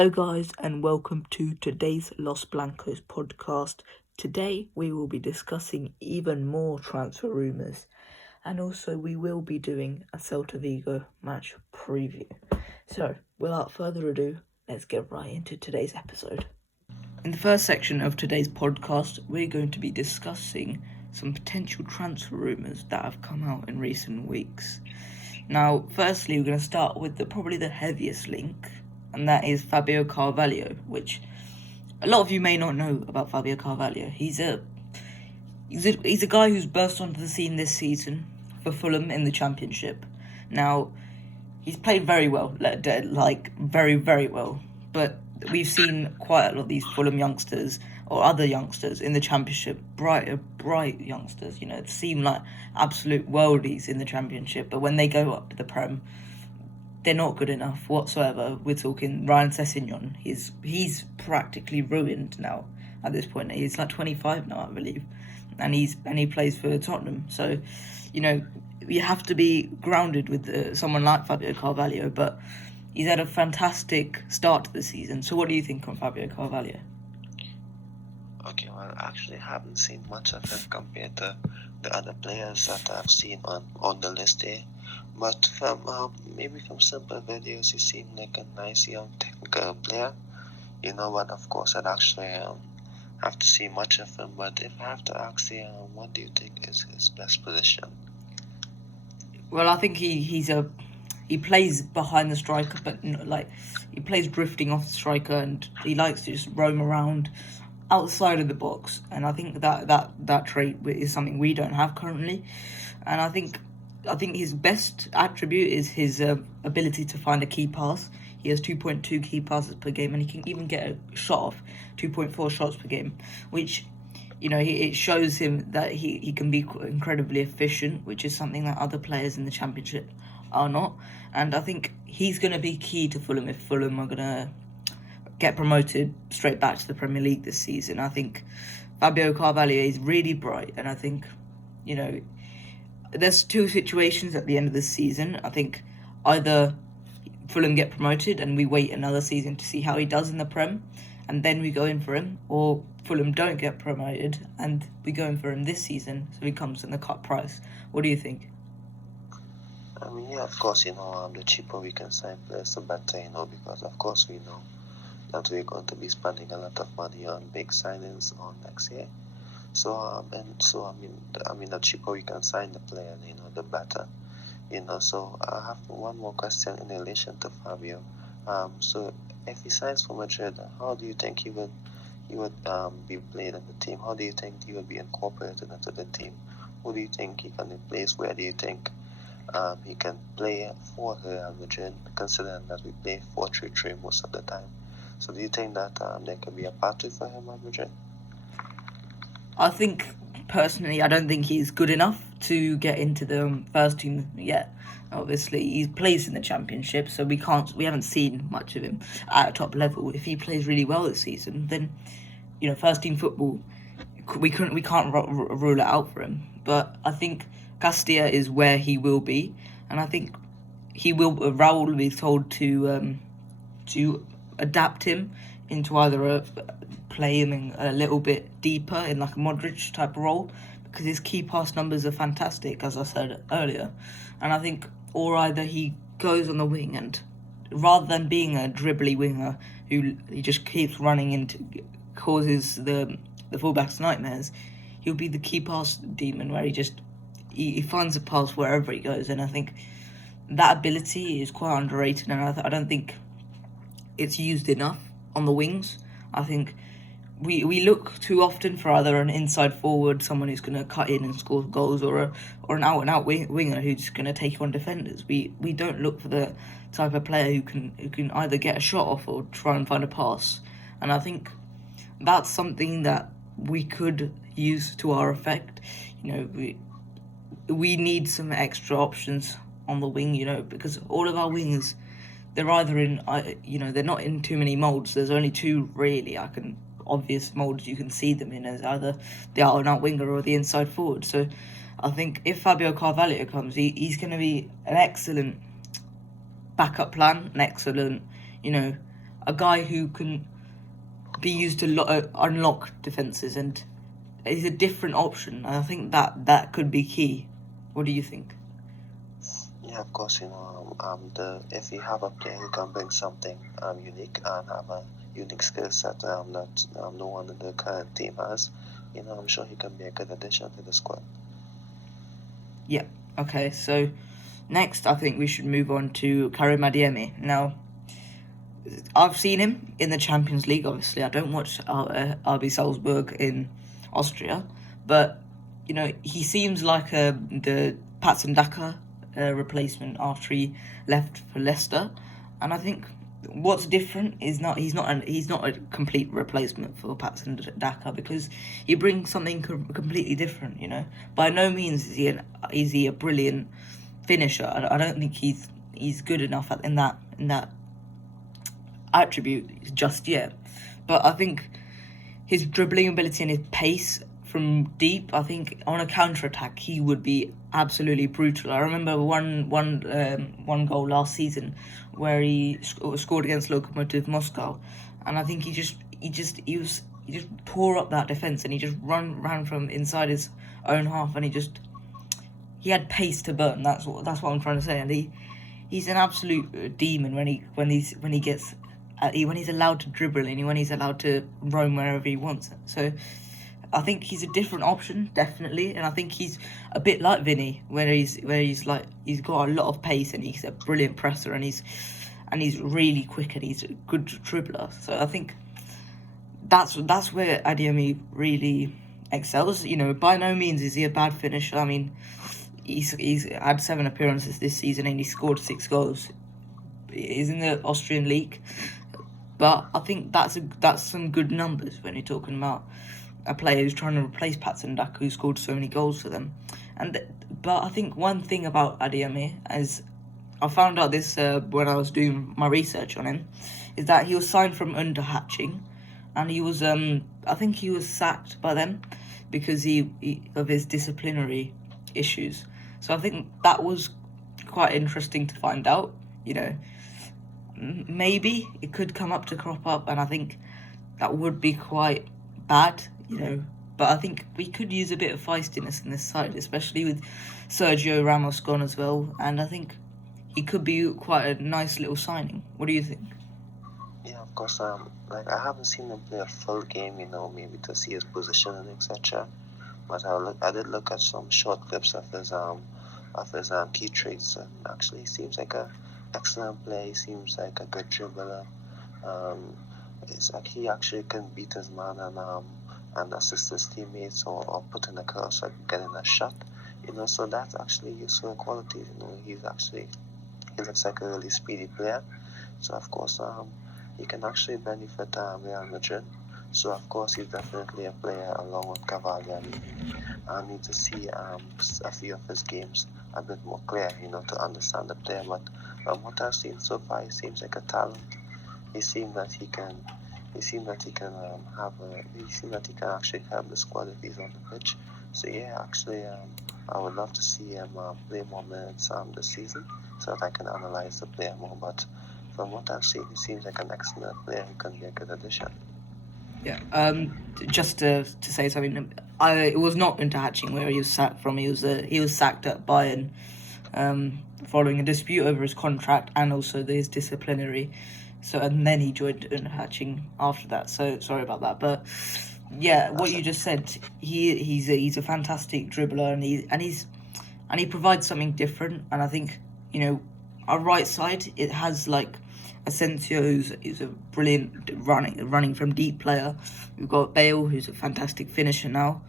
Hello guys and welcome to today's Los Blancos podcast. Today we will be discussing even more transfer rumours and also we will be doing a Celta Vigo match preview. So without further ado, let's get right into today's episode. In the first section of today's podcast, we're going to be discussing some potential transfer rumours that have come out in recent weeks. Now, firstly, we're going to start with probably the heaviest link, and that is Fabio Carvalho, which a lot of you may not know about Fabio Carvalho. He's a guy who's burst onto the scene this season for Fulham in the Championship. Now, he's played very well, very, very well, but we've seen quite a lot of these Fulham youngsters or other youngsters in the Championship, bright youngsters, seem like absolute worldies in the Championship, but when they go up to the Prem, they're not good enough whatsoever. We're talking Ryan Sessegnon. He's practically ruined now at this point. He's like 25 now, I believe, and he plays for Tottenham. So, you have to be grounded with someone like Fabio Carvalho, but he's had a fantastic start to the season. So what do you think on Fabio Carvalho? Okay, well, I actually haven't seen much of him compared to the other players that I've seen on the list here. But from maybe from simple videos, he seemed like a nice young technical player. But of course I'd actually have to see much of him. But if I have to ask you, what do you think is his best position? Well, I think he plays behind the striker, but he plays drifting off the striker, and he likes to just roam around outside of the box. And I think that trait is something we don't have currently. And I think his best attribute is his ability to find a key pass. He has 2.2 key passes per game, and he can even get a shot off 2.4 shots per game, which, it shows him that he can be incredibly efficient, which is something that other players in the Championship are not. And I think he's going to be key to Fulham if Fulham are going to get promoted straight back to the Premier League this season. I think Fabio Carvalho is really bright, and I think, there's two situations at the end of this season. I think either Fulham get promoted and we wait another season to see how he does in the Prem, and then we go in for him, or Fulham don't get promoted and we go in for him this season, so he comes in the cut price. What do you think? I mean, yeah, of course, the cheaper we can sign players, the better, because of course we know that we're going to be spending a lot of money on big signings on next year. So the cheaper we can sign the player, the better. So I have one more question in relation to Fabio. So if he signs for Madrid, how do you think he would be played in the team? How do you think he would be incorporated into the team? Who do you think he can replace? Where do you think he can play for Real Madrid, considering that we play 4-3-3 most of the time? So do you think that there can be a pathway for him at Madrid? I think, personally, I don't think he's good enough to get into the first team yet. Obviously, he plays in the Championship, so we haven't seen much of him at a top level. If he plays really well this season, then, first team football, we can't rule it out for him. But I think Castilla is where he will be, and I think Raul will be told to adapt him into either play him a little bit deeper in like a Modric type of role, because his key pass numbers are fantastic, as I said earlier. And I think, or either he goes on the wing, and rather than being a dribbly winger who he just keeps running into, causes the fullbacks nightmares, he'll be the key pass demon where he finds a pass wherever he goes. And I think that ability is quite underrated, and I don't think it's used enough on the wings. I think we look too often for either an inside forward, someone who's going to cut in and score goals, or an out-and-out winger who's going to take on defenders. We don't look for the type of player who can either get a shot off or try and find a pass. And I think that's something that we could use to our effect. We need some extra options on the wing, because all of our wingers, they're either in, they're not in too many moulds. There's only two really obvious moulds you can see them in, as either the out-and-out winger or the inside forward. So I think if Fabio Carvalho comes, he's going to be an excellent backup plan, an excellent, a guy who can be used to unlock defences, and is a different option. And I think that could be key. What do you think? Yeah, of course, if you have a player who can bring something unique and have a unique skill set that no one in the current team has, I'm sure he can be a good addition to the squad. Yeah. Okay. So next, I think we should move on to Karim Adeyemi. Now, I've seen him in the Champions League. Obviously, I don't watch RB Salzburg in Austria, but he seems like the Patson Daka replacement after he left for Leicester, and I think what's different is he's not a complete replacement for Patson Daka, because he brings something completely different. By no means is he a brilliant finisher. I don't think he's good enough in that attribute just yet, but I think his dribbling ability and his pace from deep, I think on a counter attack he would be absolutely brutal. I remember one goal last season where he scored against Lokomotiv Moscow, and I think he just tore up that defense, and he just ran from inside his own half, and he had pace to burn. That's what I'm trying to say, and he's an absolute demon when he's allowed to dribble and when he's allowed to roam wherever he wants. So I think he's a different option, definitely, and I think he's a bit like Vinny, where he's got a lot of pace and he's a brilliant presser, and he's really quick and he's a good dribbler. So I think that's where Adeyemi really excels. By no means is he a bad finisher. I mean, he's had 7 appearances this season and he scored 6 goals. He's in the Austrian league, but I think that's some good numbers when you're talking about a player who's trying to replace Patson Daka, who scored so many goals for them. But I think one thing about Adeyemi, as I found out this when I was doing my research on him, is that he was signed from Unterhaching, and he was I think he was sacked by them because he of his disciplinary issues. So I think that was quite interesting to find out. Maybe it could come up to crop up, and I think that would be quite bad. But I think we could use a bit of feistiness in this side, especially with Sergio Ramos gone as well, and I think he could be quite a nice little signing. What do you think? Yeah, of course. I haven't seen him play a full game, maybe to see his position and etc. But I did look at some short clips of his key traits, and actually he seems like a excellent player. He seems like a good dribbler. It's like he actually can beat his man and assist his teammates or put in a cross or get in a shot. So that's actually useful qualities. He looks like a really speedy player. So of course he can actually benefit Real Madrid. So of course he's definitely a player along with Cavani. I need to see a few of his games a bit more clear, to understand the player. But from what I've seen so far, he seems like a talent. He seems that he can actually help the squad if he's on the pitch. So yeah, actually, I would love to see him play more minutes this season, so that I can analyze the player more. But from what I've seen, he seems like an excellent player who can be a good addition. Yeah. Just to say something, it was not Unterhaching where he was sacked from. He was sacked at Bayern, following a dispute over his contract and also his disciplinary. So, and then he joined Unterhaching after that. So sorry about that, but yeah, what you just said, he's a fantastic dribbler, and he provides something different. And I think our right side, it has like Asensio, who's a brilliant running from deep player. We've got Bale, who's a fantastic finisher now.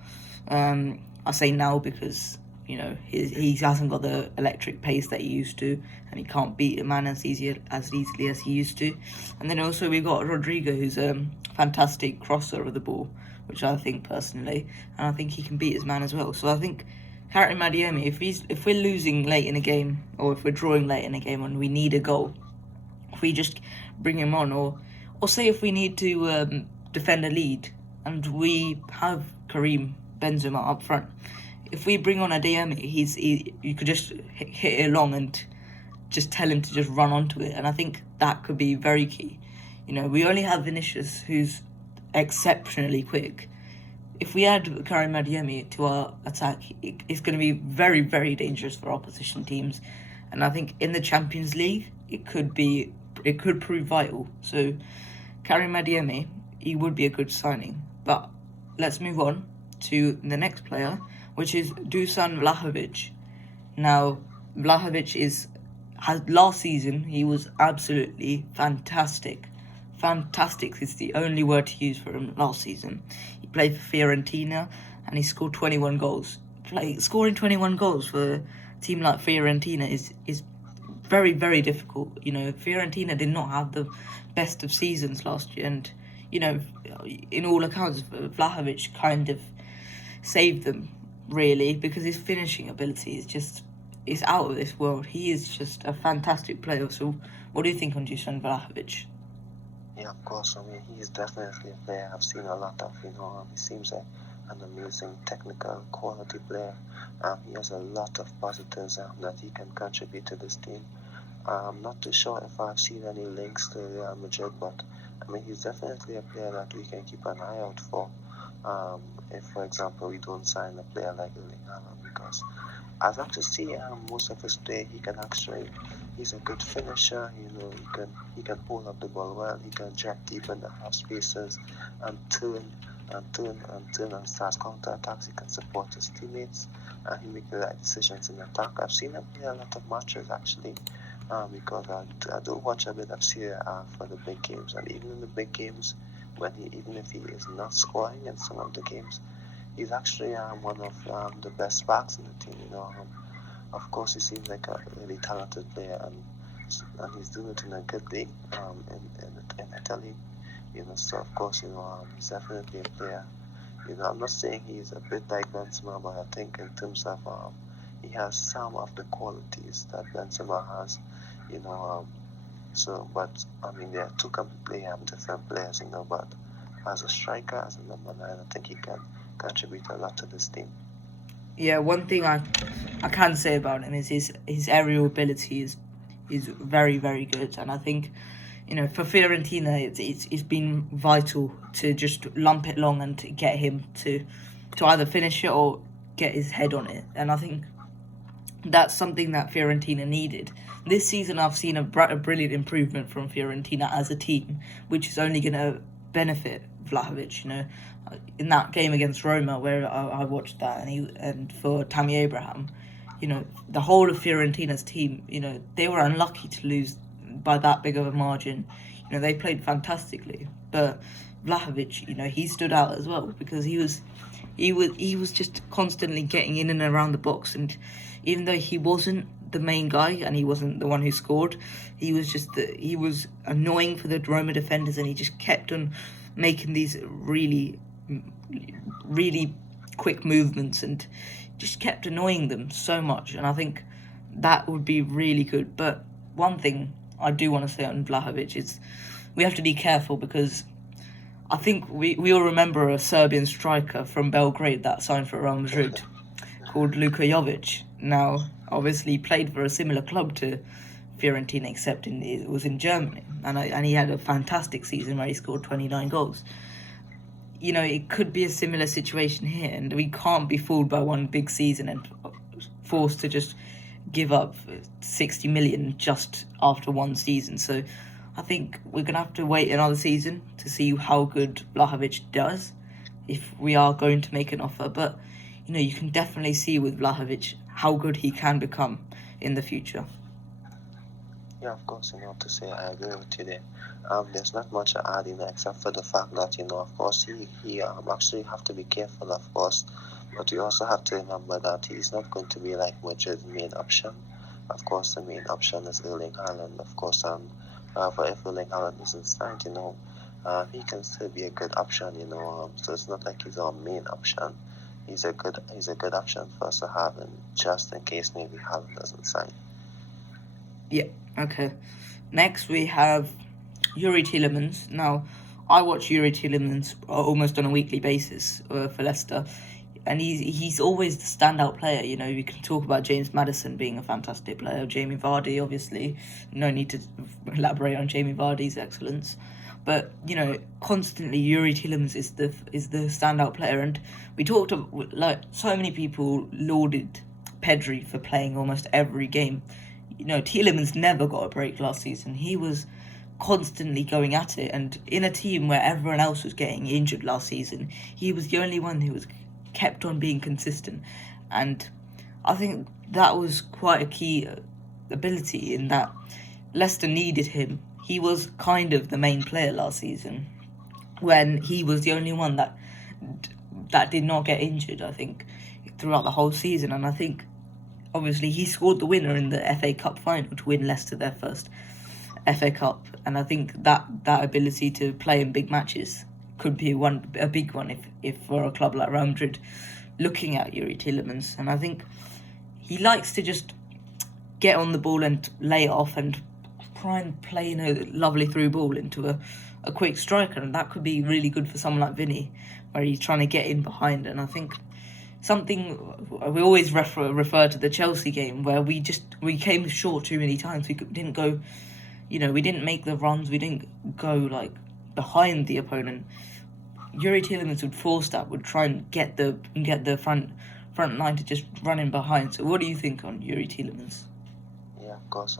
I say now because he hasn't got the electric pace that he used to, and he can't beat a man as easily as he used to. And then also we've got Rodrigo, who's a fantastic crosser of the ball, which I think personally, and I think he can beat his man as well. So I think Karim Adeyemi, if we're losing late in a game, or if we're drawing late in a game and we need a goal, if we just bring him on, or say if we need to defend a lead and we have Karim Benzema up front, if we bring on Adeyemi, you could just hit it along and just tell him to just run onto it, and I think that could be very key. We only have Vinicius, who's exceptionally quick. If we add Karim Adeyemi to our attack, it's going to be very, very dangerous for opposition teams. And I think in the Champions League, it could prove vital. So Karim Adeyemi, he would be a good signing. But let's move on to the next player, which is Dusan Vlahovic. Now, Vlahovic last season, he was absolutely fantastic. Fantastic is the only word to use for him last season. He played for Fiorentina and he scored 21 goals. Scoring 21 goals for a team like Fiorentina is very, very difficult. Fiorentina did not have the best of seasons last year, and in all accounts, Vlahovic kind of saved them, really, because his finishing ability is out of this world. He is just a fantastic player. So what do you think on Dusan Vlahovic? Yeah, of course. He's definitely a player I've seen a lot of. He seems like an amazing technical quality player. He has a lot of positives that he can contribute to this team. I'm not too sure if I've seen any links to Real Madrid, but he's definitely a player that we can keep an eye out for. If, for example, we don't sign a player like Erling Haaland, because I've got to see most of his play. He's a good finisher. He can hold up the ball well. He can drop deep in the half spaces and turn and start counter attacks. He can support his teammates and he makes the right decisions in attack. I've seen him play a lot of matches actually, because I do watch a bit of Serie A for the big games, and even in the big games, even if he is not scoring in some of the games, he's actually one of the best backs in the team. Of course, he seems like a really talented player, and he's doing it in a good league in Italy. So of course, he's definitely a player. I'm not saying he's a bit like Benzema, but I think in terms of he has some of the qualities that Benzema has. But they are two completely different players. But as a striker, as a number 9, I think he can contribute a lot to this team. Yeah, one thing I can say about him is his aerial ability is very, very good, and I think for Fiorentina it's been vital to just lump it long and to get him to either finish it or get his head on it, and I think that's something that Fiorentina needed. This season I've seen a brilliant improvement from Fiorentina as a team, which is only going to benefit Vlahovic. In that game against Roma where I watched that, and for Tammy Abraham, the whole of Fiorentina's team, they were unlucky to lose by that big of a margin. They played fantastically, but Vlahovic, he stood out as well because he was just constantly getting in and around the box, and even though he wasn't the main guy and he wasn't the one who scored, he was annoying for the Roma defenders, and he just kept on making these really, really quick movements and just kept annoying them so much, and I think that would be really good. But one thing I do want to say on Vlahovic is we have to be careful, because I think we all remember a Serbian striker from Belgrade that signed for Real Madrid called Luka Jovic. Now, obviously, he played for a similar club to Fiorentina, except it was in Germany, and he had a fantastic season where he scored 29 goals. It could be a similar situation here, and we can't be fooled by one big season and forced to just give up 60 million just after one season. So I think we're going to have to wait another season to see how good Vlahovic does, if we are going to make an offer. But, you can definitely see with Vlahovic how good he can become in the future. Yeah, of course, to say I agree with you there. There's not much to add, except for the fact that, of course, he actually have to be careful, of course, but we also have to remember that he's not going to be like Madrid's main option. Of course, the main option is Erling Haaland, of course, and if Erling Haaland isn't signed, he can still be a good option, so it's not like he's our main option. He's a good option for us to have, just in case maybe Haaland doesn't sign. Yeah, okay. Next we have Yuri Tielemans. Now, I watch Yuri Tielemans almost on a weekly basis for Leicester, and he's always the standout player. We can talk about James Maddison being a fantastic player, Jamie Vardy, obviously. No need to elaborate on Jamie Vardy's excellence. But constantly Yuri Tielemans is the standout player, and we talked so many people lauded Pedri for playing almost every game. Tielemans never got a break last season. He was constantly going at it, and in a team where everyone else was getting injured last season, he was the only one who was kept on being consistent. And I think that was quite a key ability in that Leicester needed him. He was kind of the main player last season when he was the only one that did not get injured, I think, throughout the whole season. And I think, obviously, he scored the winner in the FA Cup final to win Leicester their first FA Cup. And I think that ability to play in big matches could be a big one if for a club like Real Madrid looking at Yuri Tielemans. And I think he likes to just get on the ball and lay it off and try and play a lovely through ball into a quick striker, and that could be really good for someone like Vinny, where he's trying to get in behind. And I think something we always refer to the Chelsea game, where we came short too many times. We didn't go, we didn't make the runs, we didn't go behind the opponent. Yuri Tielemans would force that, would try and get the front line to just run in behind. So what do you think on Yuri Tielemans? Yeah, of course,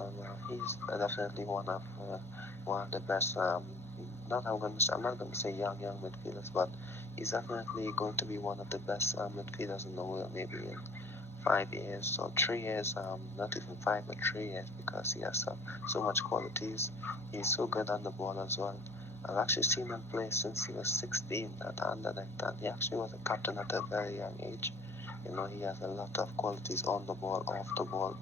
he's definitely one of the best. I'm not going to say young midfielders, but he's definitely going to be one of the best midfielders in the world. Maybe in 5 years or 3 years, not even 5 but 3 years, because he has so much qualities. He's so good on the ball as well. I've actually seen him play since he was 16 at Anderlecht, and he actually was a captain at a very young age. He has a lot of qualities on the ball, off the ball.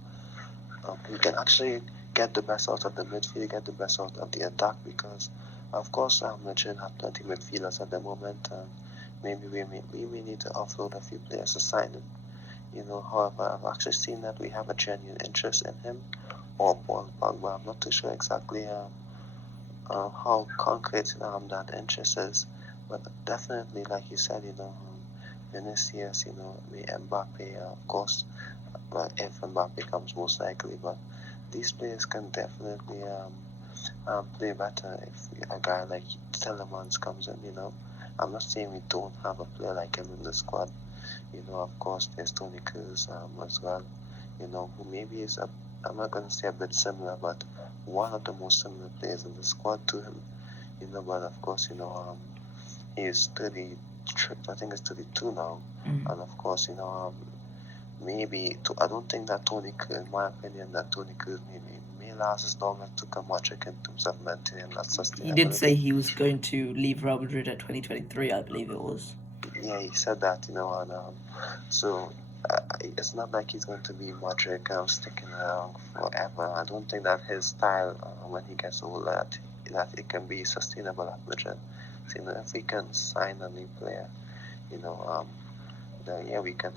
He can actually get the best out of the midfield, get the best out of the attack, because, of course, Madrid have plenty of midfielders at the moment, and maybe we may need to offload a few players to sign him. However, I've actually seen that we have a genuine interest in him, or Paul Pogba. I'm not too sure exactly how concrete that interest is, but definitely, like you said, Vinicius, Mbappe, of course, if Mbappe comes, most likely, but these players can definitely play better if a guy like Tielemans comes in. I'm not saying we don't have a player like him in the squad. Of course, there's Toni Kroos as well, who maybe is I'm not going to say a bit similar, but one of the most similar players in the squad to him. But of course, he is 30, I think it's 32 now, and of course, I don't think that in my opinion, that Toni Kroos may last as long as Luka Modric in terms of maintaining that sustainability. He did say he was going to leave Real Madrid at 2023, I believe it was. Yeah, he said that, and so it's not like he's going to be Modric sticking around forever. I don't think that his style, when he gets older, that it can be sustainable at Madrid. So, if we can sign a new player, then yeah, we can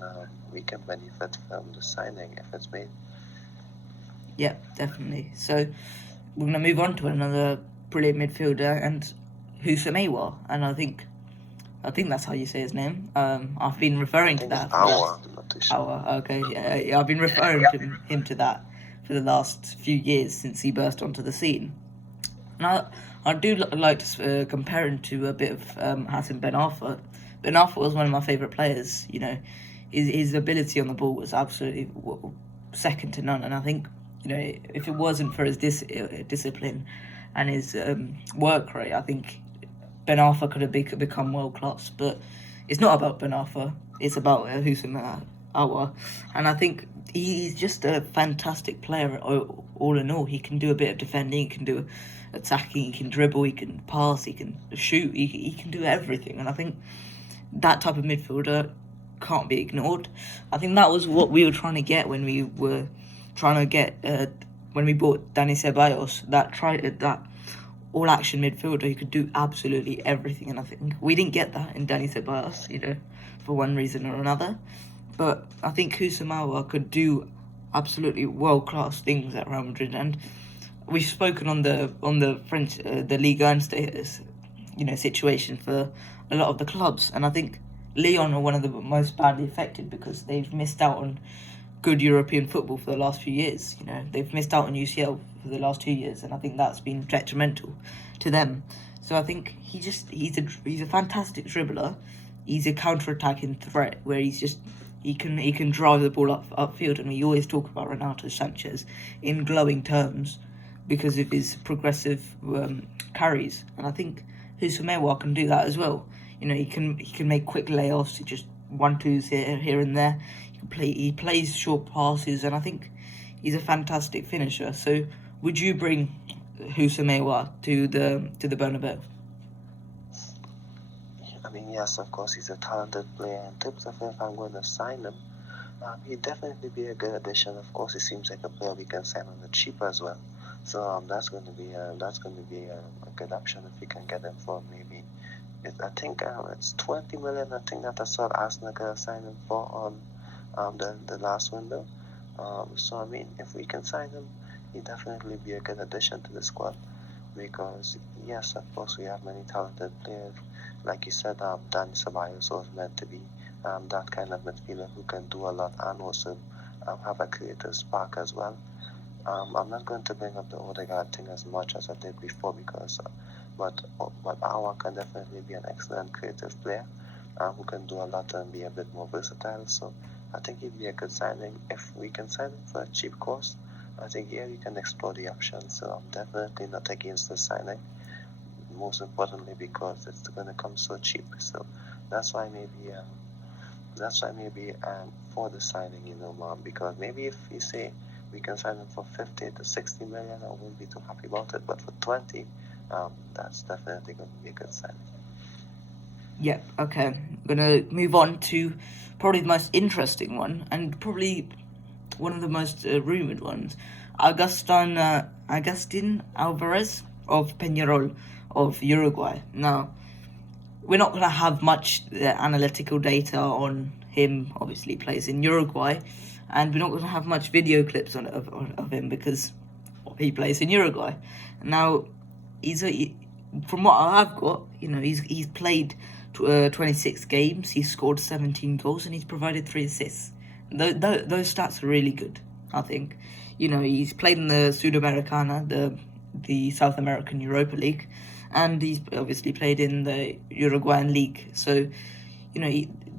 benefit from the signing if it's made. Yeah, definitely. So we're going to move on to another brilliant midfielder, and Houssem Aouar, and I think that's how you say his name. I've been referring to that. Aouar, I'm not too sure. Aouar, okay. Yeah, I've been referring to him to that for the last few years since he burst onto the scene. And I do like to compare him to a bit of Hassan Ben Arfa. Ben Arfa was one of my favourite players. His ability on the ball was absolutely second to none. And I think, if it wasn't for his discipline and his work rate, I think Ben Arfa could have become world class. But it's not about Ben Arfa. It's about Houssem Aouar. And I think he's just a fantastic player all in all. He can do a bit of defending, he can do attacking, he can dribble, he can pass, he can shoot, he can do everything. And I think that type of midfielder can't be ignored. I think that was what we were trying to get when we were trying to get when we bought Dani Ceballos, that all-action midfielder who could do absolutely everything. And I think we didn't get that in Dani Ceballos, for one reason or another. But I think Houssem Aouar could do absolutely world-class things at Real Madrid. And we've spoken on the French the Ligue 1 status, situation for a lot of the clubs, and I think Lyon are one of the most badly affected because they've missed out on good European football for the last few years. They've missed out on UCL for the last 2 years, and I think that's been detrimental to them. So I think he's a fantastic dribbler. He's a counter-attacking threat where he can drive the ball upfield, and we always talk about Renato Sanchez in glowing terms because of his progressive carries, and I think Rumours can do that as well. He can make quick layoffs, just 1-2s here and there. He plays short passes, and I think he's a fantastic finisher. So would you bring Rumours to the Bernabeu? I mean, yes, of course, he's a talented player. In terms of if I'm going to sign him, he'd definitely be a good addition. Of course, he seems like a player we can sign on the cheap as well. So that's going to be a good option if we can get him for maybe. I think it's 20 million. I think that I saw Arsenal gonna sign him for on the last window. So I mean, if we can sign him, he'd definitely be a good addition to the squad. Because yes, of course, we have many talented players. Like you said, Dani Ceballos was meant to be that kind of midfielder who can do a lot and also have a creative spark as well. I'm not going to bring up the Odegaard thing as much as I did before because, but Awa can definitely be an excellent creative player who can do a lot and be a bit more versatile. So I think he'd be a good signing. If we can sign him for a cheap cost, I think here we can explore the options. So I'm definitely not against the signing. Most importantly, because it's going to come so cheap. So that's why maybe for the signing, because maybe if we say we can sign him for 50 to 60 million, I wouldn't be too happy about it. But for 20, that's definitely going to be a good signing. Yeah, okay. I'm going to move on to probably the most interesting one, and probably one of the most rumoured ones. Agustin Alvarez of Peñarol of Uruguay. Now, we're not going to have much analytical data on him. Obviously, he plays in Uruguay, and we're not going to have much video clips of him because he plays in Uruguay. Now, from what I've got, he's played 26 games. He's scored 17 goals, and he's provided 3 assists. Those stats are really good, I think. He's played in the Sudamericana, the South American Europa League, and he's obviously played in the Uruguayan League. So,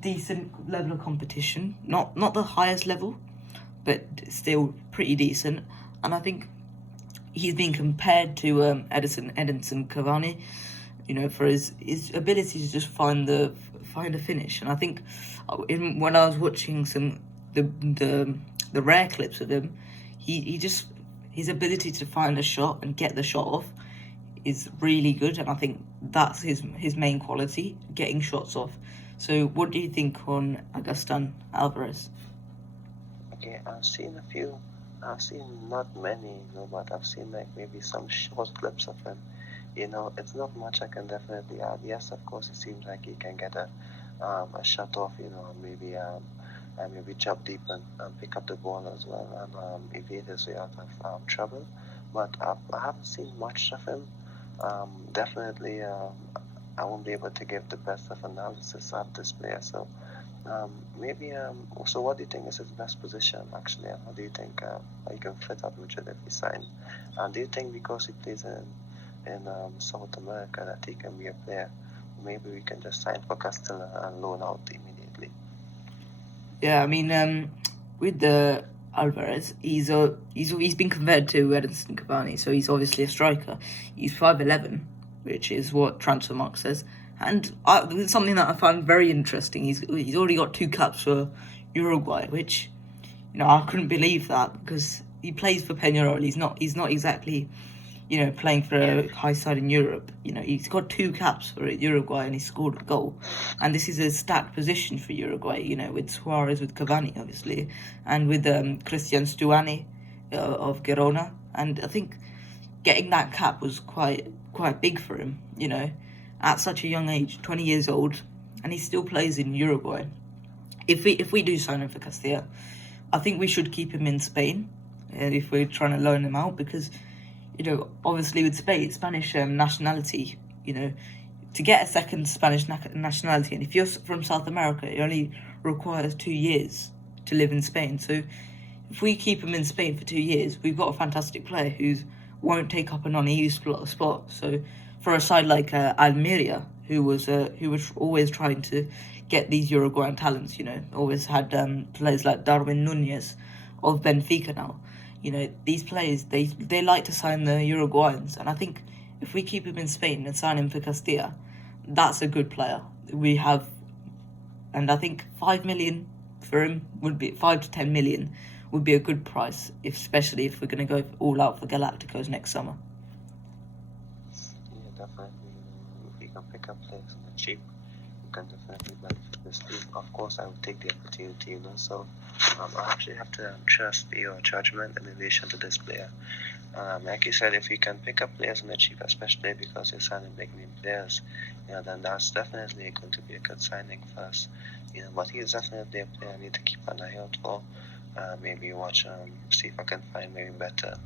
decent level of competition. Not the highest level, but still pretty decent. And I think he's been compared to Edinson Cavani, for his ability to just find a finish. And I think when I was watching the rare clips of him, his ability to find a shot and get the shot off is really good, and I think that's his main quality, getting shots off. So what do you think on Agustin Alvarez? Okay, I've seen a few. I've seen not many, but I've seen like maybe some short clips of him. It's not much I can definitely add. Yes, of course, it seems like he can get a shot off, maybe jump deep and pick up the ball as well and evade his way out of trouble. But I haven't seen much of him. Definitely, I won't be able to give the best of analysis of this player. So maybe. So, what do you think is his best position actually? And how do you think he can fit up Madrid if he signed? And do you think because he plays in South America that he can be a player? Maybe we can just sign for Castilla and loan out immediately. Yeah, I mean, with the Alvarez, he's been compared to Edinson Cavani, so he's obviously a striker. He's 5'11", which is what Transfermarkt says, and something that I found very interesting. He's already got 2 caps for Uruguay, which I couldn't believe that because he plays for Peñarol. He's not exactly playing for a high side in Europe. He's got 2 caps for Uruguay and he scored a goal. And this is a stacked position for Uruguay, with Suarez, with Cavani, obviously, and with Cristian Stuani of Girona. And I think getting that cap was quite big for him, at such a young age, 20 years old, and he still plays in Uruguay. If we do sign him for Castilla, I think we should keep him in Spain if we're trying to loan him out because obviously with Spanish nationality, to get a second Spanish nationality, and if you're from South America, it only requires 2 years to live in Spain. So if we keep him in Spain for 2 years, we've got a fantastic player who won't take up a non-EU spot. So for a side like Almeria, who was always trying to get these Uruguayan talents. Always had players like Darwin Nunez of Benfica now. These players, they like to sign the Uruguayans, and I think if we keep him in Spain and sign him for Castilla, that's a good player. We have, and I think 5 million for him would be 5 to 10 million would be a good price, especially if we're going to go all out for Galacticos next summer. Yeah, definitely. If we can pick up players on the cheap, we can definitely benefit this team. Of course, I would take the opportunity, So I actually have to trust your judgment in relation to this player. Like you said, if you can pick up players on the cheap, especially because you're signing big name players, then that's definitely going to be a good signing for us. But he's definitely a player I need to keep an eye out for. Maybe watch, see if I can find maybe better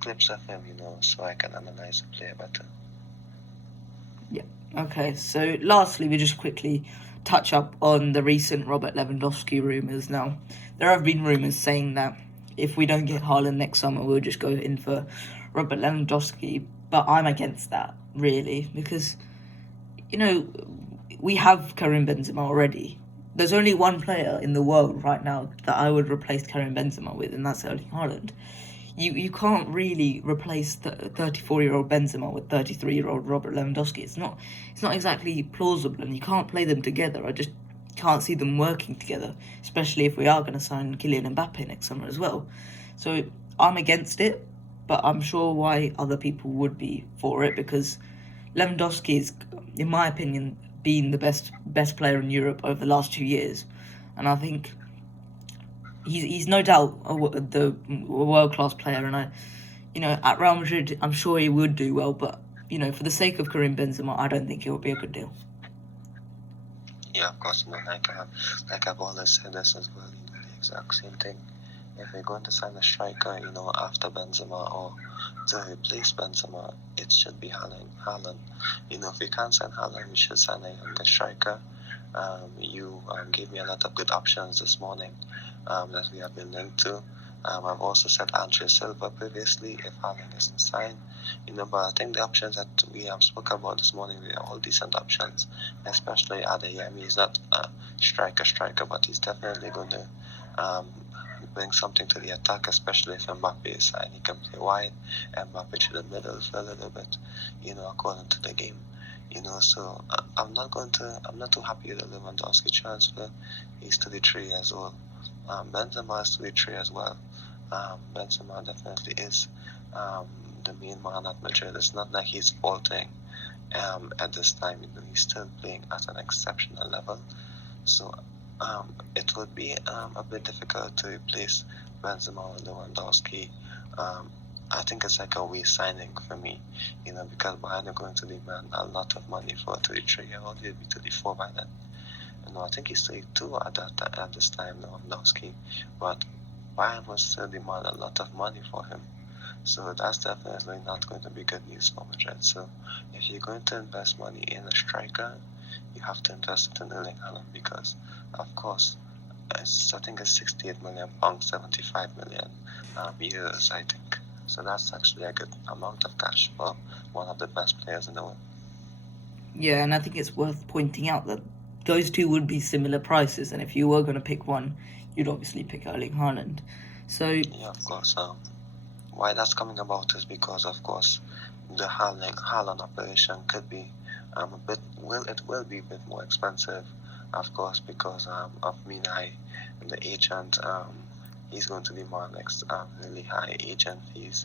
clips of him, so I can analyze the player better. Yeah. Okay. So lastly, we just quickly touch up on the recent Robert Lewandowski rumours. Now, there have been rumours saying that if we don't get Haaland next summer, we'll just go in for Robert Lewandowski. But I'm against that, really, because, we have Karim Benzema already. There's only one player in the world right now that I would replace Karim Benzema with, and that's Erling Haaland. You can't really replace 34-year-old Benzema with 33-year-old Robert Lewandowski. It's not exactly plausible, and you can't play them together. I just can't see them working together, especially if we are going to sign Kylian Mbappe next summer as well. So I'm against it, but I'm sure why other people would be for it, because Lewandowski is, in my opinion, been the best player in Europe over the last 2 years, and I think he's no doubt a world-class player, and at Real Madrid, I'm sure he would do well, but, for the sake of Karim Benzema, I don't think it would be a good deal. Yeah, of course, like I've always said this as well, the exact same thing. If we're going to sign a striker, after Benzema or to replace Benzema, it should be Haaland. If we can't sign Haaland, we should sign a younger striker. You gave me a lot of good options this morning that we have been linked to. I've also said Andre Silva previously if Haaland isn't signed. But I think the options that we spoke about this morning, they are all decent options, especially Adeyemi. He's not a striker, but he's definitely going to bring something to the attack, especially if Mbappe is signed. He can play wide, Mbappe to the middle for a little bit, according to the game. So I'm not too happy with the Lewandowski transfer. He's 33 years old. Benzema is 33 as well. Benzema definitely is the main man at Madrid. It's not like he's faltering at this time. He's still playing at an exceptional level. So it would be a bit difficult to replace Benzema with Lewandowski. I think it's like a waste signing for me, because Bayern are going to demand a lot of money for a 33-year-old. He'll be 34 by then. I think he's 32 at this time, Lewandowski, but Bayern will still demand a lot of money for him. So that's definitely not going to be good news for Madrid. So if you're going to invest money in a striker, you have to invest it in Erling Haaland, because, of course, I think it's 68 million pounds, 75 million euros, I think. So that's actually a good amount of cash for one of the best players in the world. Yeah, and I think it's worth pointing out that those two would be similar prices, and if you were going to pick one, you'd obviously pick Erling Haaland. So yeah, of course. Why that's coming about is because, of course, the Haaland operation could be it will be a bit more expensive, of course, because of Minai, the agent. He's going to demand really high agent fees,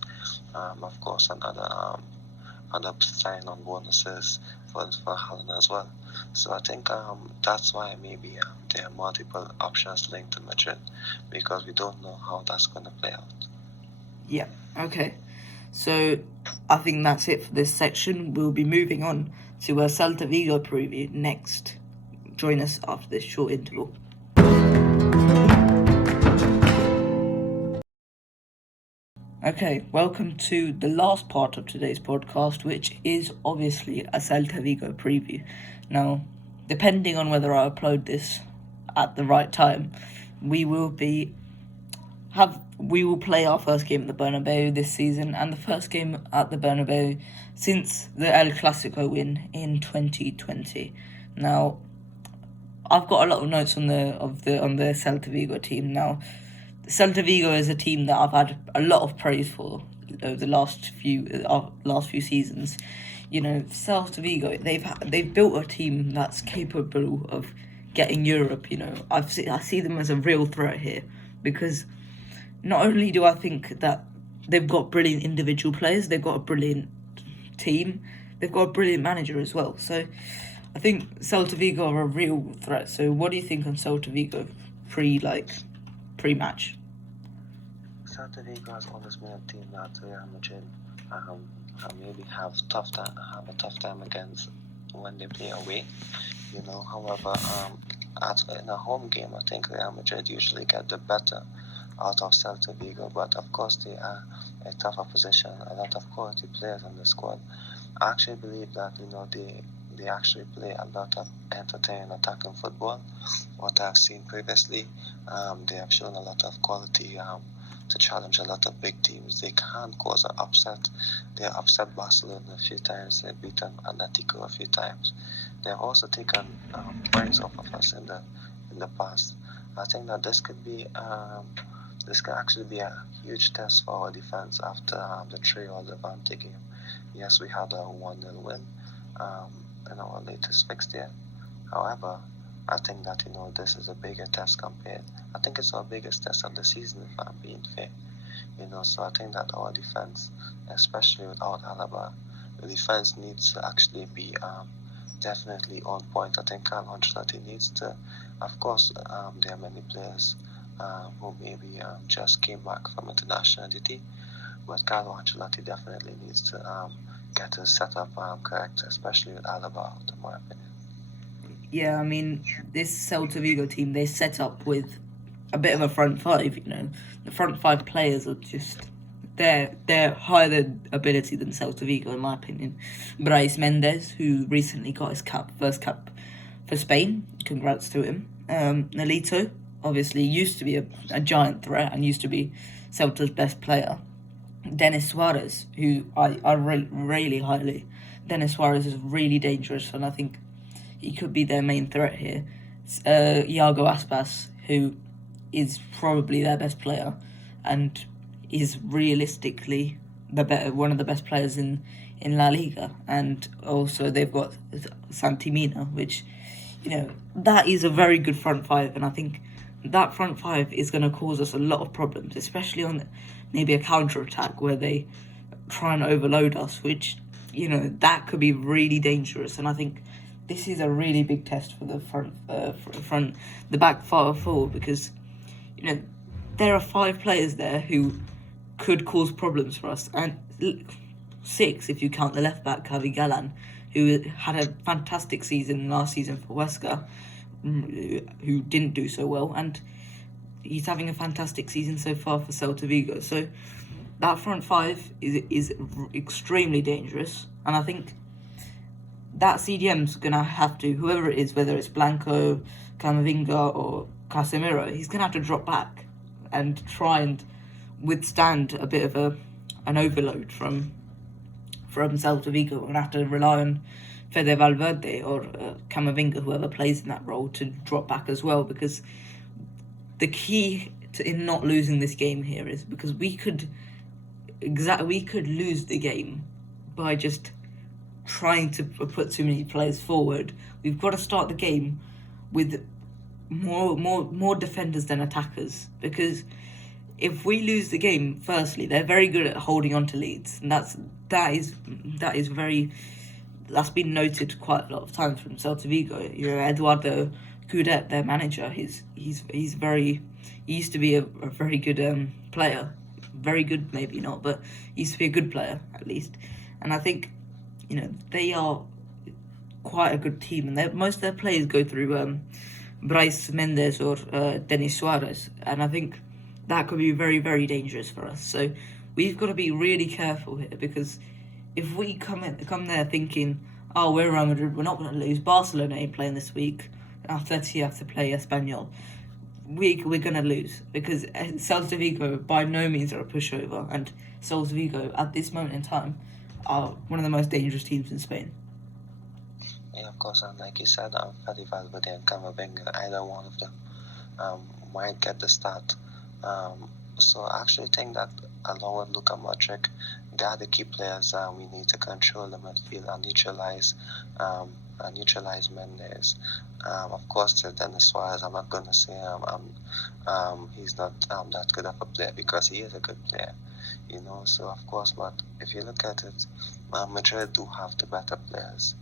of course, and other sign-on bonuses for Haaland as well. So I think that's why maybe there are multiple options linked to Madrid, because we don't know how that's going to play out. Yeah, okay. So I think that's it for this section. We'll be moving on to a Celta Vigo preview next. Join us after this short interval. Okay, welcome to the last part of today's podcast, which is obviously a Celta Vigo preview. Now, depending on whether I upload this at the right time, we will be we will play our first game at the Bernabeu this season, and the first game at the Bernabeu since the El Clasico win in 2020. Now, I've got a lot of notes on the Celta Vigo team. Now, Celta Vigo is a team that I've had a lot of praise for over the last few seasons. You know, Celta Vigo, they've built a team that's capable of getting Europe. You know, I see them as a real threat here, because not only do I think that they've got brilliant individual players, they've got a brilliant team, they've got a brilliant manager as well. So I think Celta Vigo are a real threat. So what do you think on Celta Vigo pre-match? Celta Vigo has always been a team that Real Madrid maybe have a tough time against when they play away. You know, however, in a home game, I think Real Madrid usually get the better out of Celta Vigo, but of course they are a tough opposition, a lot of quality players in the squad. I actually believe that, you know, they actually play a lot of entertaining attacking football. What I've seen previously, they have shown a lot of quality to challenge a lot of big teams. They can cause an upset. They upset Barcelona a few times. They've beaten Atletico a few times. They've also taken points off of us in the past. I think that this can actually be a huge test for our defense after the Trio Levante game. Yes, we had a 1-0 win in our latest fixture. However, I think that, you know, this is a bigger test compared. I think it's our biggest test of the season, if I'm being fair. You know, so I think that our defense, especially without Alaba, the defense needs to actually be definitely on point. I think Carlo Ancelotti needs to, of course, there are many players who maybe just came back from international duty, but Carlo Ancelotti definitely needs to get his setup correct, especially with Alaba out, in my opinion. Yeah, I mean, this Celta Vigo team, they set up with a bit of a front five. You know, the front five players are just they're higher ability than Celta Vigo, in my opinion. Brais Mendes, who recently got his first cap for Spain, congrats to him. Nolito, obviously, used to be a giant threat and used to be Celta's best player. Denis Suarez, who I rate really highly. Denis Suarez is really dangerous, and I think he could be their main threat here. Iago Aspas, who is probably their best player and is realistically one of the best players in La Liga. And also they've got Santi Mina, which, you know, that is a very good front five, and I think that front five is going to cause us a lot of problems, especially on maybe a counter-attack where they try and overload us, which, you know, that could be really dangerous. And I think this is a really big test for the back four, because, you know, there are 5 players there who could cause problems for us, and 6 if you count the left back, Javi Galán, who had a fantastic season last season for Huesca, who didn't do so well, and he's having a fantastic season so far for Celta Vigo. So that front 5 is extremely dangerous, and I think that CDM's going to have to, whoever it is, whether it's Blanco, Camavinga or Casemiro, he's going to have to drop back and try and withstand a bit of an overload from Celta Vigo. We're going to have to rely on Fede Valverde or Camavinga, whoever plays in that role, to drop back as well, because the key in not losing this game here is because we could lose the game by just trying to put too many players forward. We've got to start the game with more defenders than attackers, because if we lose the game, firstly, they're very good at holding on to leads, and that's been noted quite a lot of times from Celta Vigo. You know, Eduardo Coudet, their manager, he used to be a very good player, very good maybe not, but he used to be a good player at least. And I think, you know, they are quite a good team, and most of their players go through Brais Mendes or Denis Suarez, and I think that could be very, very dangerous for us. So we've got to be really careful here, because if we come there thinking, oh, we're Real Madrid, we're not going to lose, Barcelona ain't playing this week, Atleti have to play Espanyol, we're gonna lose because Celta Vigo by no means are a pushover, and Celta Vigo at this moment in time are one of the most dangerous teams in Spain. Yeah, of course, and like you said, Fede Valverde and Camavinga, either one of them might get the start. So I actually think that along with Luka Modric, they are the key players. We need to control the midfield and neutralize Mendes. Of course, to Dennis Suarez, I'm not going to say he's not that good of a player, because he is a good player, you know. So of course, but if you look at it, Madrid do have the better players.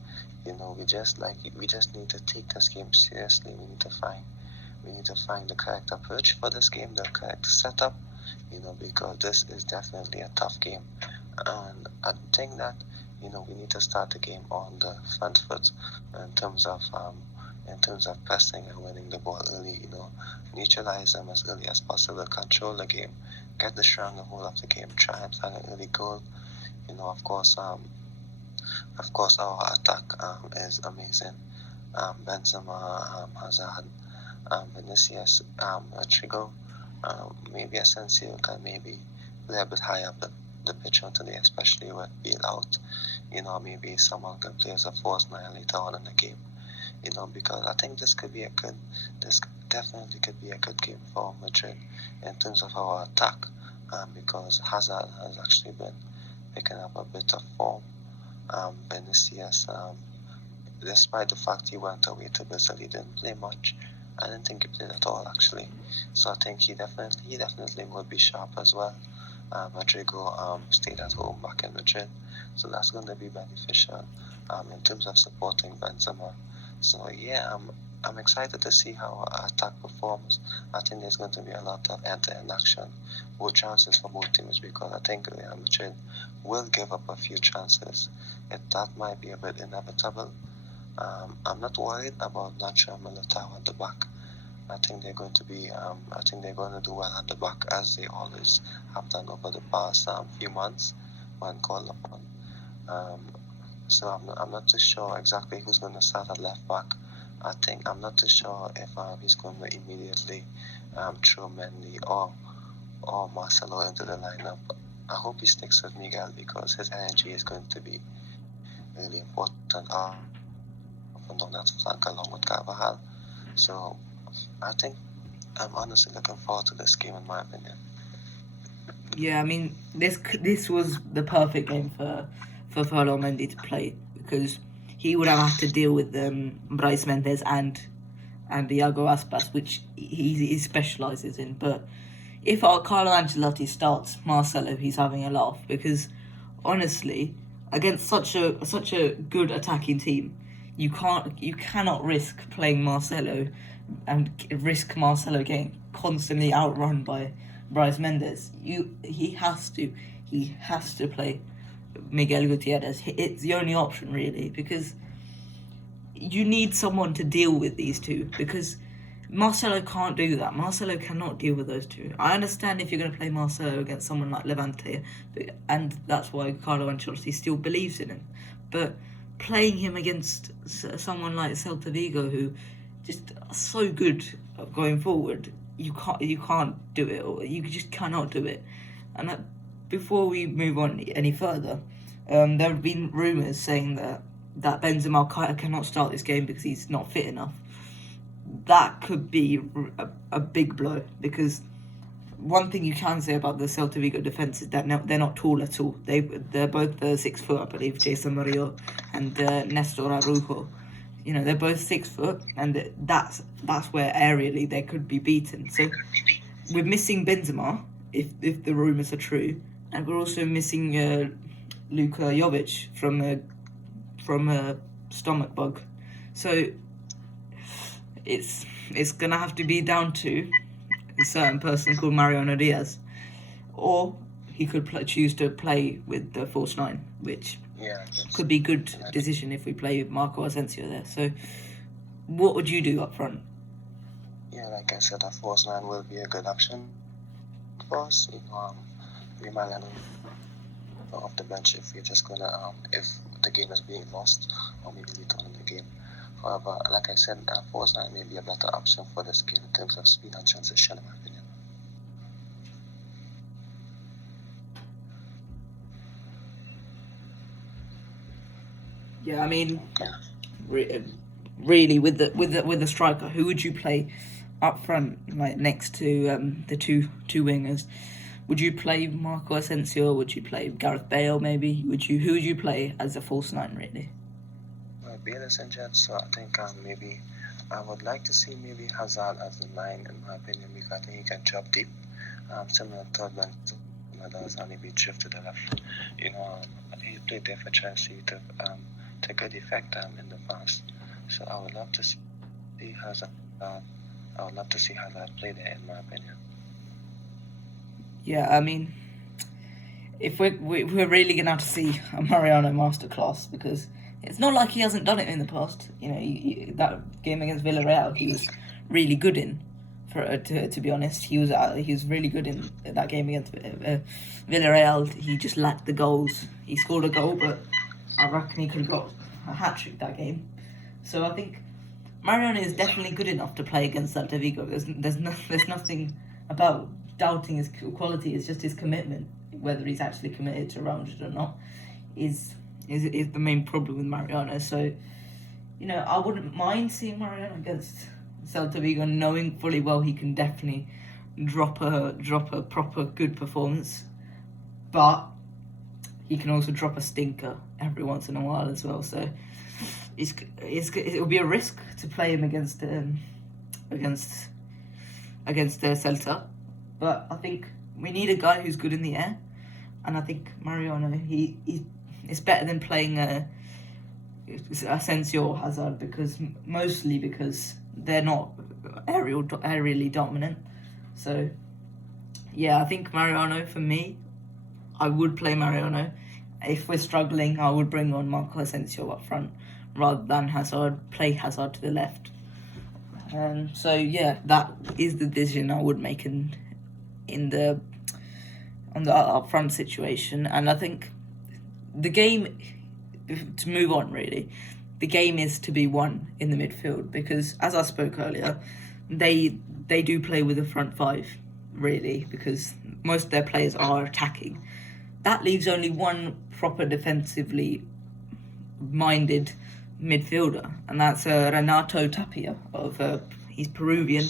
You know, we just need to take this game seriously. We need to find the correct approach for this game, the correct setup, you know, because this is definitely a tough game. And I think that, you know, we need to start the game on the front foot in terms of pressing and winning the ball early, you know, neutralize them as early as possible, control the game, get the stronger hold of the game, try and find an early goal. You know, of course, our attack is amazing. Benzema, Hazard, Vinicius, Rodrigo, maybe Asensio can maybe play a bit higher up the pitch on today, especially with Bale out. You know, maybe someone can play as a false nine later on in the game. You know, because I think this definitely could be a good game for Madrid in terms of our attack, because Hazard has actually been picking up a bit of form. Vinicius, despite the fact he went away to Brazil, he didn't play much. I didn't think he played at all, actually. So I think he definitely would be sharp as well. Rodrigo stayed at home back in Madrid, so that's going to be beneficial in terms of supporting Benzema. So yeah, I'm excited to see how our attack performs. I think there's going to be a lot of end-to-end action, both chances for both teams, because I think Real Madrid will give up a few chances. That might be a bit inevitable. I'm not worried about Nacho Militao at the back. I think they're going to do well at the back, as they always have done over the past few months when called upon. So I'm not too sure exactly who's going to start at left back. I'm not too sure if he's going to immediately throw Mendy or Marcelo into the lineup. I hope he sticks with Miguel, because his energy is going to be really important up and down that flank along with Carvajal. So I think I'm honestly looking forward to this game, in my opinion. Yeah, I mean, this was the perfect game for Ferland Mendy to play, because he would have had to deal with Brais Mendes and Iago Aspas, which he specialises in. But if Carlo Ancelotti starts Marcelo, he's having a laugh, because honestly, against such a good attacking team, you cannot risk playing Marcelo and risk Marcelo getting constantly outrun by Brais Mendes. He has to play Miguel Gutierrez. It's the only option, really, because you need someone to deal with these two, because Marcelo can't do that. Marcelo cannot deal with those two. I understand if you're going to play Marcelo against someone like Levante, and that's why Carlo Ancelotti still believes in him. But playing him against someone like Celta Vigo, who just are so good going forward, you can't do it, or you just cannot do it. And before we move on any further, there have been rumours saying that Benzema cannot start this game because he's not fit enough. That could be a big blow, because one thing you can say about the Celta Vigo defence is that they're not tall at all. They're both 6 foot, I believe, Jason Murillo and Nestor Arujo. You know, they're both 6 foot, and that's where aerially they could be beaten. So we're missing Benzema, if the rumours are true, and we're also missing Luka Jovic from a stomach bug. So it's gonna have to be down to a certain person called Mariano Diaz, or he could choose to play with the false 9, which could be a good decision if we play Marco Asensio there. So what would you do up front? Yeah, like I said, a false 9 will be a good option for us. You know, we might end off the bench if we're just gonna if the game is being lost, or maybe later on in the game. However, like I said, false nine may be a better option for this game in terms of speed and transition, in my opinion. Yeah, I mean, Yeah. really, with the striker, who would you play up front, like next to the two wingers? Would you play Marco Asensio? Would you play Gareth Bale? Maybe who would you play as a false nine? Really? Bale is injured, so I think maybe I would like to see maybe Hazard as the 9, in my opinion, because I think he can drop deep, similar to Blancos does, and maybe drift to the left. He played there for Chelsea to good effect in the past. So I would love to see Hazard. I would love to see Hazard play there, in my opinion. Yeah, I mean, if we're really gonna have to see a Mariano masterclass, because it's not like he hasn't done it in the past. That game against Villarreal, he was really good in. To be honest, he was really good in that game against Villarreal. He just lacked the goals. He scored a goal, but I reckon he could have got a hat trick that game. So I think Mariano is definitely good enough to play against Celta Vigo. There's nothing about doubting his quality. It's just his commitment, whether he's actually committed to Real Madrid or not, is the main problem with Mariano. So, I wouldn't mind seeing Mariano against Celta Vigo, knowing fully well he can definitely drop a proper good performance, but he can also drop a stinker every once in a while as well. So it will be a risk to play him against Celta, but I think we need a guy who's good in the air, and I think Mariano it's better than playing Asensio or Hazard, mostly because they're not aerially dominant. So yeah, I think Mariano, for me, I would play Mariano. If we're struggling, I would bring on Marco Asensio up front rather than play Hazard to the left. So yeah, that is the decision I would make on the up front situation. And I think the game, to move on really, the game is to be won in the midfield, because as I spoke earlier, they do play with a front five really, because most of their players are attacking. That leaves only one proper defensively minded midfielder, and that's Renato Tapia. He's Peruvian,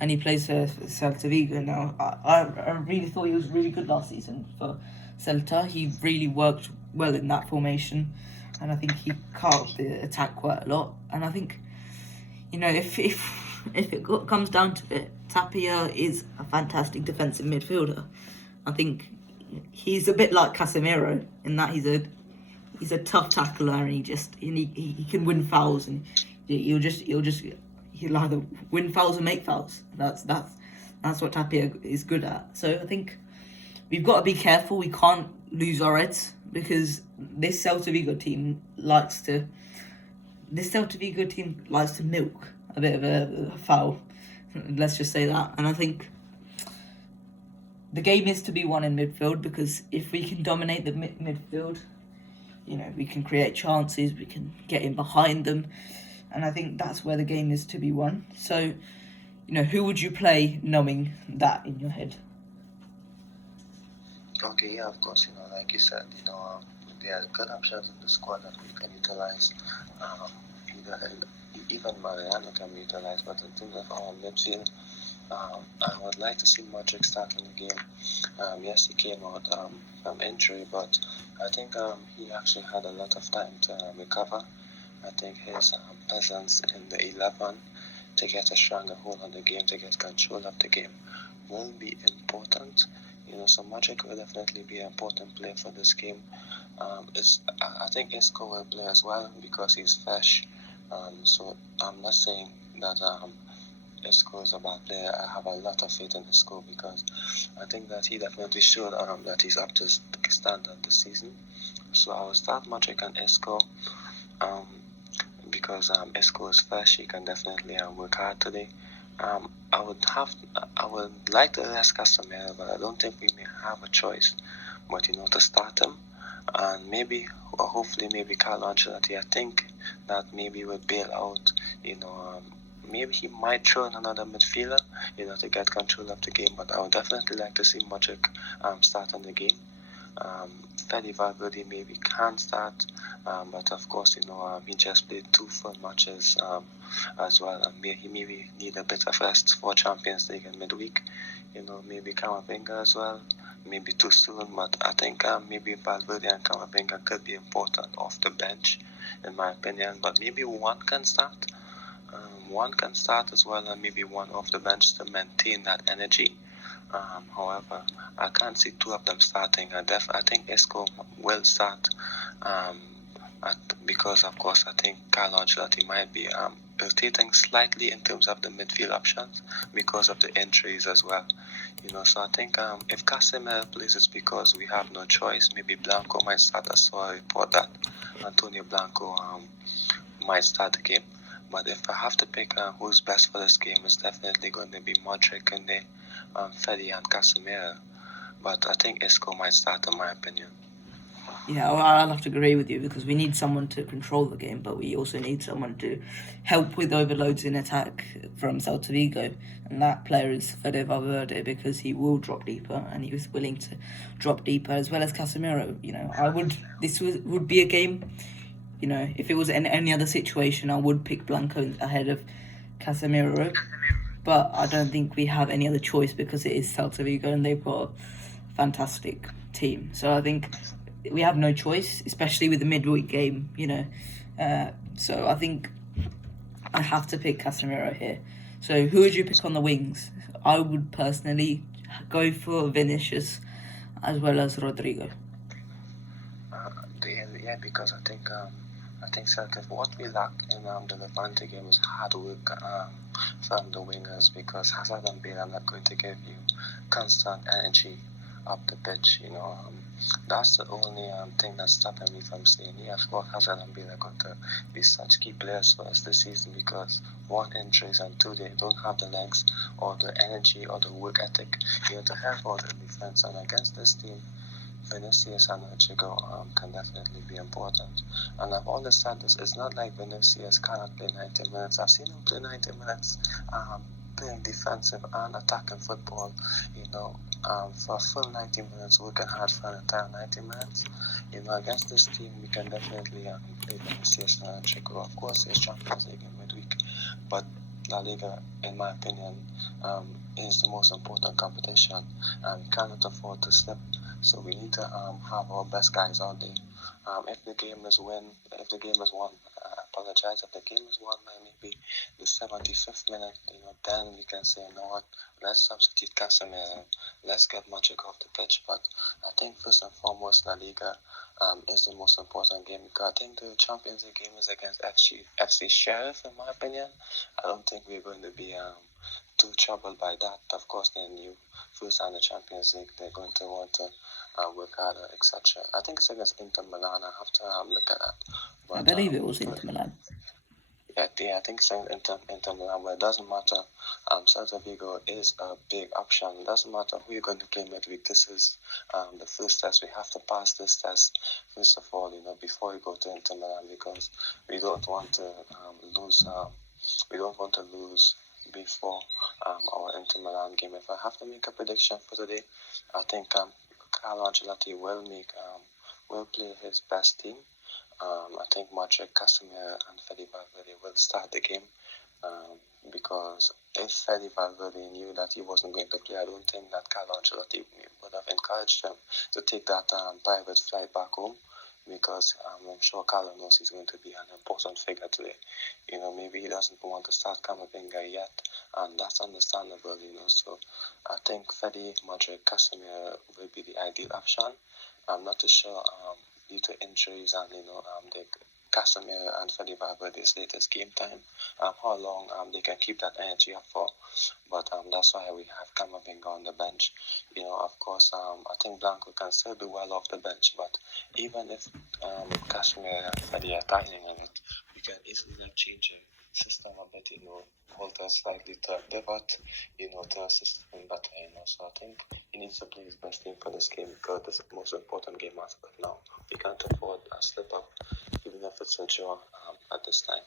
and he plays for Celta Vigo now. I really thought he was really good last season for Celta. He really worked well in that formation, and I think he carved the attack quite a lot. And I think, if it comes down to it, Tapia is a fantastic defensive midfielder. I think he's a bit like Casemiro in that he's a tough tackler, and he can win fouls, and he'll either win fouls or make fouls. That's what Tapia is good at. So I think we've got to be careful. We can't lose our heads, because this Celta Vigo team likes to milk a bit of a foul. Let's just say that. And I think the game is to be won in midfield, because if we can dominate the midfield, we can create chances, we can get in behind them, and I think that's where the game is to be won. So, who would you play knowing that in your head? Okay, yeah, of course, like you said, there are good options in the squad that we can utilize. Even Mariano can be utilized, but in terms of our midfield, I would like to see Modric start in the game. Yes, he came out from injury, but I think he actually had a lot of time to recover. I think his presence in the 11 to get a stronger hold on the game, to get control of the game, will be important. So Modric will definitely be an important player for this game. I think Isco will play as well, because he's fresh. So I'm not saying that Isco is a bad player. I have a lot of faith in Isco, because I think that he definitely showed that he's up to his standard this season. So I will start Modric and Isco, because Isco is fresh. He can definitely work hard today. I would like to rest Casemiro, but I don't think we may have a choice but to start him. And maybe, or hopefully, maybe Carlo Ancelotti, I think that maybe would bail out, maybe he might throw in another midfielder, to get control of the game. But I would definitely like to see Modric start in the game. Fede Valverde maybe can start, but of course, he just played 2 full matches as well, and he maybe need a bit of rest for Champions League in midweek. Maybe Camavinga as well. Maybe too soon, but I think maybe Valverde and Camavinga could be important off the bench, in my opinion. But maybe one can start. One can start as well, and maybe one off the bench to maintain that energy. However, I can't see 2 of them starting. I think Isco will start, because of course I think Carlo Ancelotti might be rotating slightly in terms of the midfield options because of the injuries as well. So I think if Casemiro plays, it's because we have no choice. Maybe Blanco might start. I saw a report that Antonio Blanco might start the game. But if I have to pick who's best for this game, it's definitely going to be Modric and Fede and Casemiro. But I think Isco might start, in my opinion. Yeah, well, I'll have to agree with you because we need someone to control the game, but we also need someone to help with overloads in attack from Celta Vigo, and that player is Fede Valverde because he will drop deeper and he was willing to drop deeper as well as Casemiro. This would be a game. If it was in any other situation, I would pick Blanco ahead of Casemiro, but I don't think we have any other choice because it is Celta Vigo and they've got a fantastic team. So I think we have no choice, especially with the midweek game, so I think I have to pick Casemiro here. So who would you pick on the wings? I would personally go for Vinicius as well as Rodrigo. Because I think Celta, what we lack in the Levante game is hard work from the wingers, because Hazard and Bale are not going to give you constant energy up the pitch. That's the only thing that's stopping me from saying, of course, Hazard and Bale are going to be such key players for us this season, because 1, injuries, and 2, they don't have the legs or the energy or the work ethic, to have all the defense. And against this team, Vinicius and Rodrigo can definitely be important. And I've always said this, it's not like Vinicius cannot play 90 minutes. I've seen him play 90 minutes playing defensive and attacking football, for a full 90 minutes, working hard for an entire 90 minutes. Against this team, we can definitely play Vinicius and Rodrigo. Of course, it's Champions League in midweek, but La Liga, in my opinion, is the most important competition, and we cannot afford to slip. So we need to have our best guys out there. If the game is won, I apologize. If the game is won by maybe the 75th minute, then we can say, what, let's substitute Casemiro, let's get Modric off the pitch. But I think first and foremost, La Liga is the most important game, because I think the Champions League game is against FC Sheriff, in my opinion. I don't think we're going to be too troubled by that. Of course, they knew first time the Champions League, they're going to want to work harder, etc. I think it's against Inter Milan. I have to look at that. But, I believe it was Inter Milan. Yeah, I think it's Inter Milan, but it doesn't matter. Celta Vigo is a big option. It doesn't matter who you're going to play midweek. This is the first test. We have to pass this test first of all, before we go to Inter Milan, because we don't want to lose. We don't want to lose before our Inter Milan game. If I have to make a prediction for today, I think Carlo Ancelotti will play his best team. I think Modric, Casemiro, and Fede Valverde will start the game, because if Fede Valverde knew that he wasn't going to play, I don't think that Carlo Ancelotti would have encouraged him to take that private flight back home, because I'm sure Carlo knows he's going to be an important figure today. Maybe he doesn't want to start Camavinga yet, and that's understandable, So I think Fede, Modric, Casemiro will be the ideal option. I'm not too sure due to injuries and the Casemiro and Fede Valverde's latest game time, how long they can keep that energy up for. But that's why we have Camavinga on the bench. Of course, I think Blanco can still do well off the bench, but even if Casemiro and Fede are tightening on it, we can easily change the system a bit, alter slightly to pivot, to a system better, So I think he needs to play his best team for this game because this is the most important game as of now. We can't afford a slip up, even if it's a draw at this time.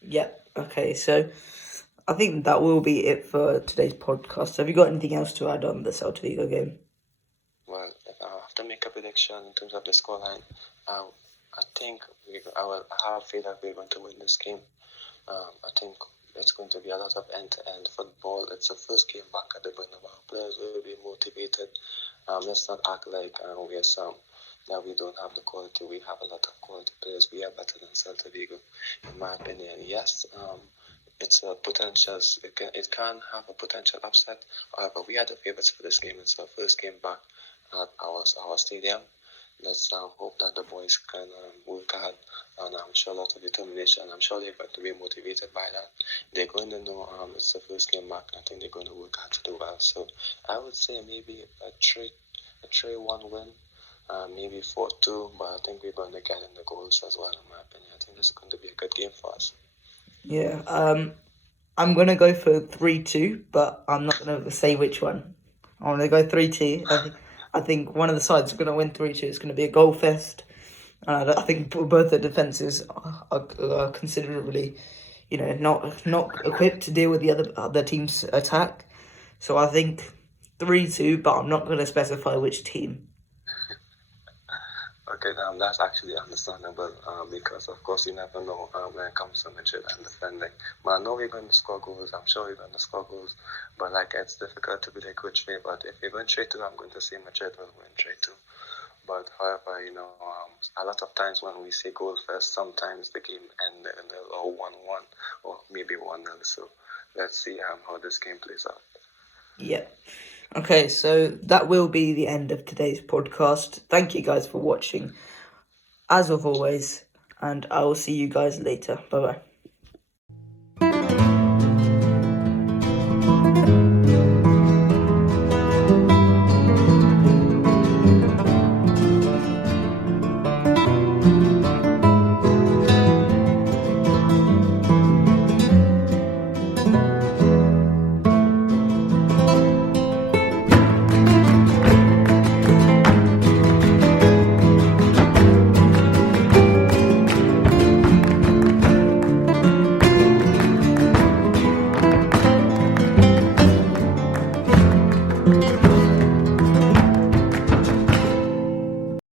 Yeah, okay, so I think that will be it for today's podcast. Have you got anything else to add on the Celta Vigo game? Well, if I have to make a prediction in terms of the scoreline, I think I have faith that we're going to win this game. I think it's going to be a lot of end-to-end football. It's the first game back at the Bernabeu. Players will be motivated. Let's not act like that we don't have the quality. We have a lot of quality players. We are better than Celta Vigo, in my opinion. Yes, it's a potential. It can have a potential upset. However, we are the favourites for this game. It's our first game back at our stadium. Let's hope that the boys can work hard and show a lot of determination. I'm sure they're going to be motivated by that. They're going to know it's the first game back. I think they're going to work hard to do well. So I would say maybe a 3-1 win, maybe 4-2, but I think we're going to get in the goals as well, in my opinion. I think this is going to be a good game for us. Yeah, I'm going to go for 3-2, but I'm not going to say which one. I'm going to go 3-2. I think one of the sides is going to win 3-2. It's going to be a goal fest. I think both the defences are considerably, not equipped to deal with the other team's attack. So I think 3-2, but I'm not going to specify which team. Okay, that's actually understandable because, of course, you never know when it comes to Madrid and defending. But I know we're going to score goals. I'm sure we're going to score goals. But, it's difficult to predict which way. But if we're going 3-2, I'm going to say Madrid will win 3-2. But, however, a lot of times when we say goals first, sometimes the game ended in 1-1 or maybe 1-0. So let's see how this game plays out. Yeah. Okay, so that will be the end of today's podcast. Thank you guys for watching, as of always, and I will see you guys later. Bye-bye.